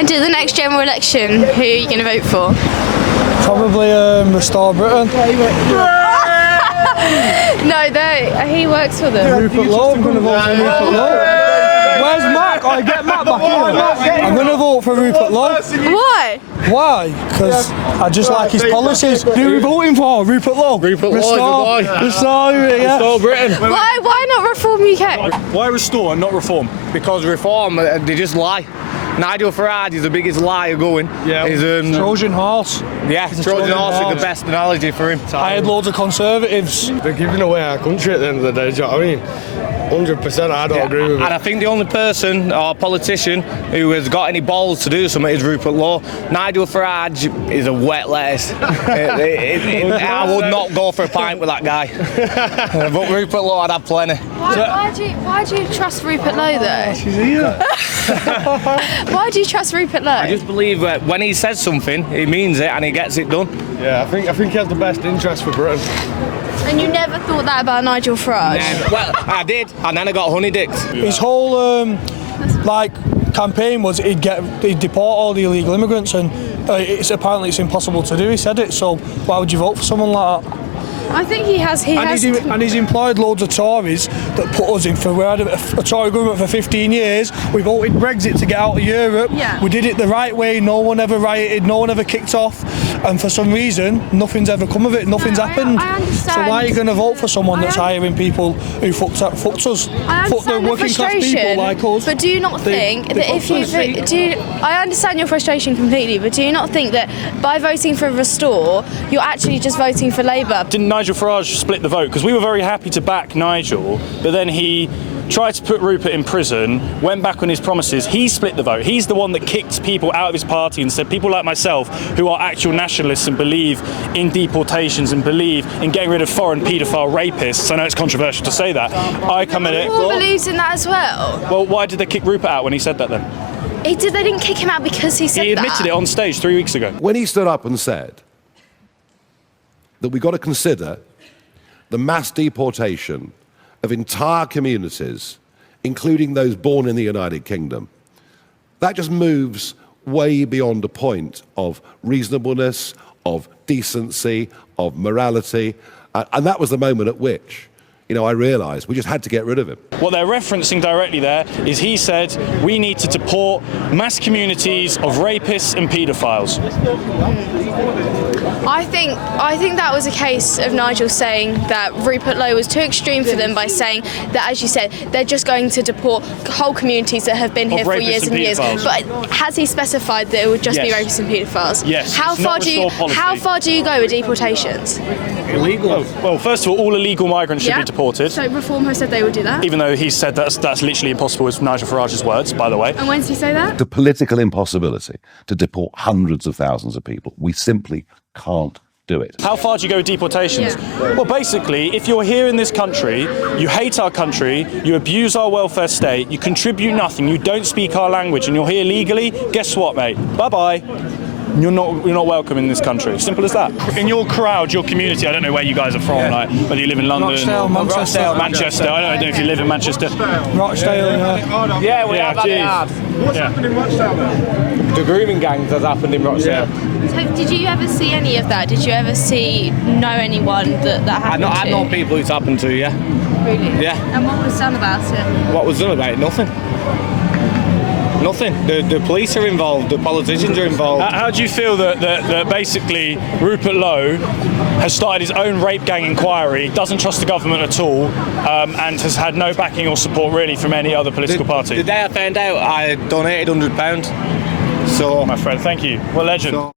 And at the next general election, who are you going to vote for? Probably Restore Britain. No, he works for them. Rupert Lowe. I'm going to vote for Rupert Lowe. Where's Mac? I get Mac back here. I'm going to vote for Rupert Lowe. Why? Why? Because I just like his policies. Who are we voting for? Rupert Lowe. Rupert Lowe, Restore, yeah. Restore Britain. Why not Reform UK? Why Restore and not Reform? Because Reform, they just lie. Nigel Farage is the biggest liar going. Yeah. He's, Trojan horse. Yeah, Trojan horse is the best analogy for him. I had loads of Conservatives. They're giving away our country at the end of the day, do you know what I mean? 100% I don't agree with it. And I think the only person or politician who has got any balls to do something is Rupert Lowe. Nigel Farage is a wet lettuce. I would not go for a pint with that guy. But Rupert Lowe, I'd have plenty. Why do you trust Rupert Lowe though? She's here. Why do you trust Rupert Lowe? I just believe that when he says something, he means it and he gets it done. Yeah, I think he has the best interest for Britain. And you never thought that about Nigel Farage? Well, I did, and then I got honey-dicked. His whole campaign was he'd deport all the illegal immigrants, and apparently it's impossible to do. He said it, so why would you vote for someone like that? I think he has. And he's employed loads of Tories that put us in for. We had a Tory government for 15 years. We voted Brexit to get out of Europe. Yeah. We did it the right way. No one ever rioted. No one ever kicked off. And for some reason, nothing's ever come of it. Nothing's happened. I understand. So why are you going to vote for someone that's hiring people who fucked us? I Fucked the understand the working class frustration, people like us. but do you not think that if you I understand your frustration completely, but do you not think that by voting for Restore, you're actually just voting for Labour? Didn't Nigel Farage split the vote? Because we were very happy to back Nigel, but then he tried to put Rupert in prison, went back on his promises. He split the vote. He's the one that kicked people out of his party and said people like myself, who are actual nationalists and believe in deportations and believe in getting rid of foreign paedophile rapists. I know it's controversial to say that. I come in it. Restore believes in that as well. Well, why did they kick Rupert out when he said that then? They didn't kick him out because he said that. He admitted it on stage 3 weeks ago. When he stood up and said that we've got to consider the mass deportation of entire communities, including those born in the United Kingdom, that just moves way beyond a point of reasonableness, of decency, of morality. And that was the moment at which, I realised we just had to get rid of him. What they're referencing directly there is he said we need to deport mass communities of rapists and paedophiles. I think that was a case of Nigel saying that Rupert Lowe was too extreme for them by saying that, as you said, they're just going to deport whole communities that have been here for years and years. But has he specified that it would just be rapists and paedophiles? Yes. How far do you go with deportations? Illegal. Well, first of all illegal migrants should be deported. So Reform has said they would do that. Even though he said that's literally impossible, with Nigel Farage's words, by the way. And when did he say that? The political impossibility to deport hundreds of thousands of people. We simply can't do it. How far do you go with deportations? Yeah. Well, basically, if you're here in this country, you hate our country, you abuse our welfare state, you contribute nothing, you don't speak our language, and you're here legally, guess what, mate? Bye-bye. You're not welcome in this country. Simple as that. In your crowd, your community, I don't know where you guys are from, like whether you live in London, Rochdale, Manchester. I don't know if you live in Manchester. Rochdale, Yeah, we have had it hard. What's happened in Rochdale then? The grooming gangs has happened in Rochdale. So did you ever see any of that? Did you ever know anyone that happened to? I know people it's happened to, yeah. Really? Yeah. And what was done about it? What was done about it? Nothing. Nothing. The police are involved, the politicians are involved. How do you feel that basically Rupert Lowe has started his own rape gang inquiry, doesn't trust the government at all, and has had no backing or support really from any other political party? The day I found out, I donated £100. So, my friend, thank you. What a legend.